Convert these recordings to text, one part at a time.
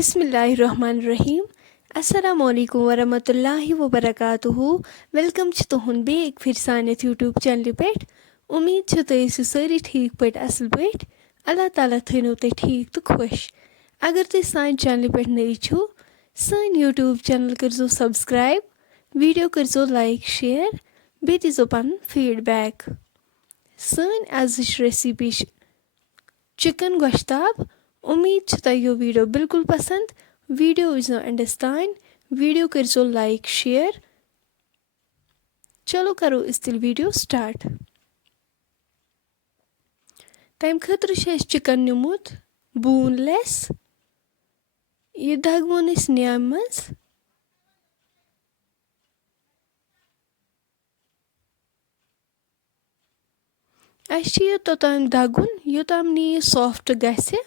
बिस्मिल्लाहिर्रहमानिर्रहीम अस्सलाम वालेकुम वरहमतुल्लाहि वबरकातुहू वेलकम छ तुहन बे एक फिर सानत यूट्यूब चैनल पे उम्मीद छ तुम ٲسِو سٲری ٹھیٖک پٲٹھۍ اصل پٲٹھۍ اللہ تعالیٰ تھٲینو تُہۍ ٹھیٖک تہٕ خۄش اگر تُہۍ سانہِ چینلہِ پٮ۪ٹھ نٔے چھِو سٲنۍ یوٗٹیوب چینل کٔرزیو سبسکرایب ویٖڈیو کٔرزیو لایک شیر بیٚیہِ دیٖزیو پنُن فیٖڈبیک سٲنۍ أزِچ ریسِپی چھِ چِکن گۄشتاب उम्मीद छ तोह यो वीडियो बिल्कुल पसंद वीडियो वुचो एंडस तान वीडियो करो लाइक शेयर चलो करो इस तिल वीडियो स्टार्ट तम खतर चिकन निमुत बोनलेस ये दगवन न्याम मज तोताम दगुन योताम नी सॉफ्ट गसे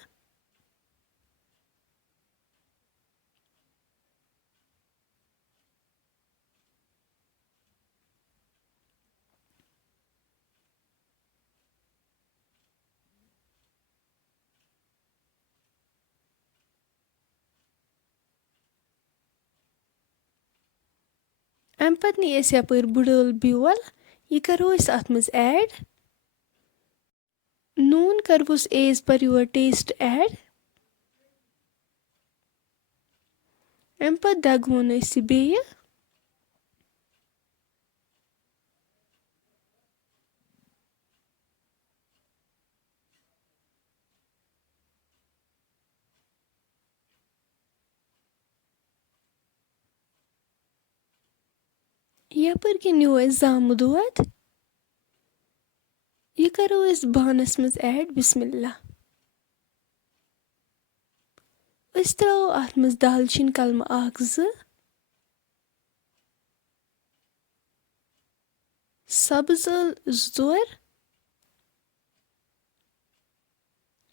अम पत नी यपर बुड़ल ब्योल यह करो अत मज ऐड नून करवस as per your taste add अम पत दगवन बेय यपर कि न्यू जामु दोद यह करो बानस मज ऐड बिस्मिल्लाह त्रो अत मज दालचीन कलम अख सब्ज ٲl जोर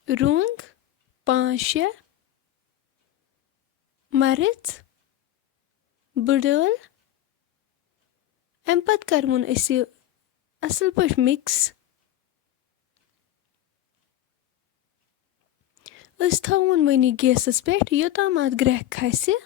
रुंग 5-6 मरच बुड़ल अम पत करवन असल पट मिक्स थवन वनी गैसस पे योताम अत ग्रेख खसे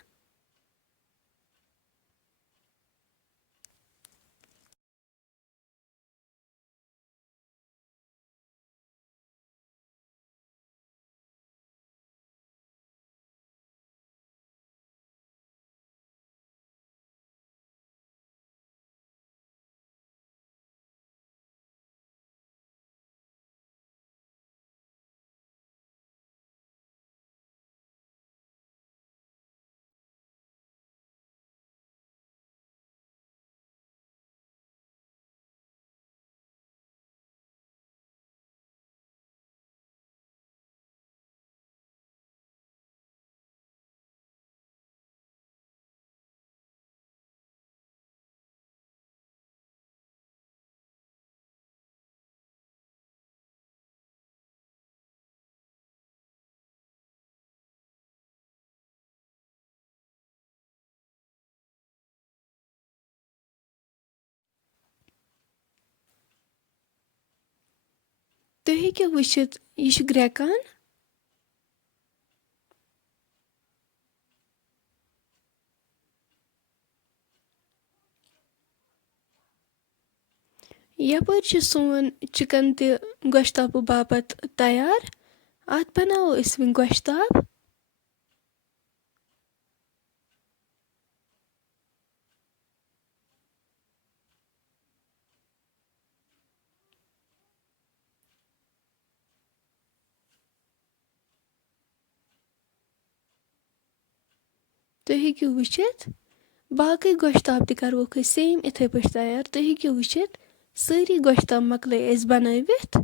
तुम हेको वुचित यह ग्रेकान यपर सोन चिकन गोश्ताब बापत तैयार अत बनाओ वन गोश्ताब तुम हेको वुचित बाकी गोश्ताब तरोक सेम इथे पे तैयार तुम हेको वुचित सारी गोश्ताब मकल बनवित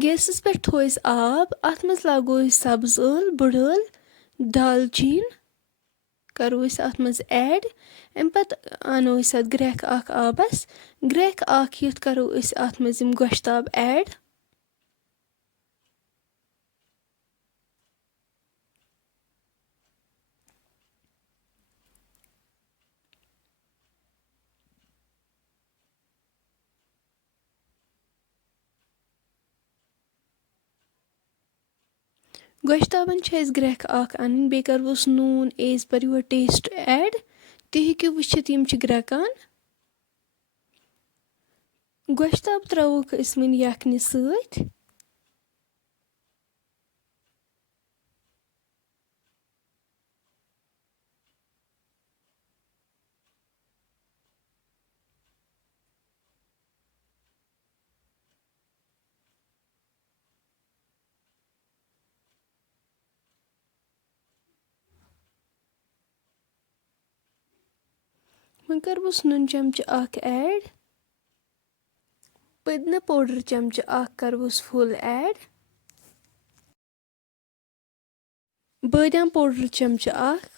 गैसस पे थो आब अत मज लागो सब्ज ٲl बुड़ल दालचीन करो अत मज ऐड अम पत आनो अत ग्रेख अख आबस ग्रेख अख यित करो अत मज गोश्ताब ऐड گۄشتابَن چھِ اَسہِ گرٛٮ۪کھ اَکھ اَنٕنۍ بیٚیہِ کَرہوس نوٗن ایز پٔر یور ٹیسٹ ایڈ تُہۍ ہیٚکِو وٕچھِتھ یِم چھِ گرٛٮ۪کان. گۄشتاب ترٛاووکھ أسۍ وۄنۍ یَکھنہِ سۭتۍ. وۄنۍ کَرہوس نُن چمچہٕ اَکھ ایڈ. پٔدنہٕ پوڈر چمچہٕ اَکھ کَرہوس فُل ایڈ. بٲدیان پوڈر چمچہٕ اَکھ.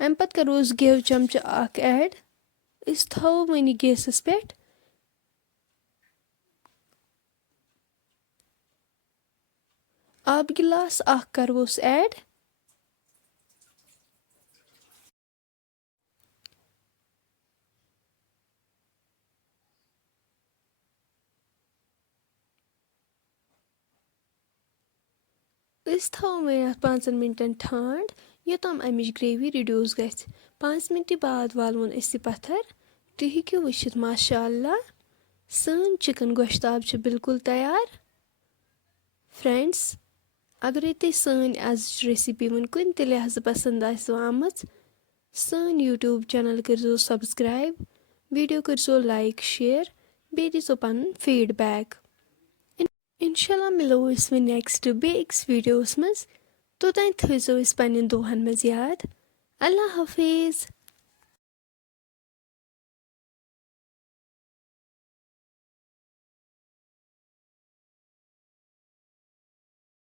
اَمہِ پَتہٕ کَرہوس گٮ۪و چمچہٕ اَکھ ایڈ. أسۍ تھاوو وۄنۍ یہِ گیسَس پٮ۪ٹھ. آبہٕ گِلاس اَکھ کَرہوس ایڈ. أسۍ تھاوو وۄنۍ اَتھ 5 مِنٹَن ٹھانٛڈ یوٚتام اَمِچ گرٛیوی رِڈیوٗس گژھِ. 5 مِنٹہِ بعد والوُن أسۍ یہِ پَتھر. تُہۍ ہیٚکِو وٕچھِتھ ماشاء اللہ سٲنۍ چِکَن گۄشتاب چھِ بِلکُل تیار. فرٛٮ۪نٛڈٕس اگرے تۄہہِ سٲنۍ آزٕچ ریسِپی وۄنۍ کُنہِ تہِ لحاظہٕ پَسنٛد آسِوٕ آمٕژ سٲنۍ یوٗٹیوٗب چَنَل کٔرۍزیو سبسکرایب ویٖڈیو کٔرۍزیو لایک شِیَر بیٚیہِ دیٖزیو پَنُن فیٖڈبیک. اِنشاء اللہ مِلو أسۍ وۄنۍ نیکسٹ بیٚیہِ أکِس ویٖڈیوَس منٛز. توٚتانۍ تھٲیزیو أسۍ پنٛنٮ۪ن دۄہَن منٛز یاد. اللہ حافظ.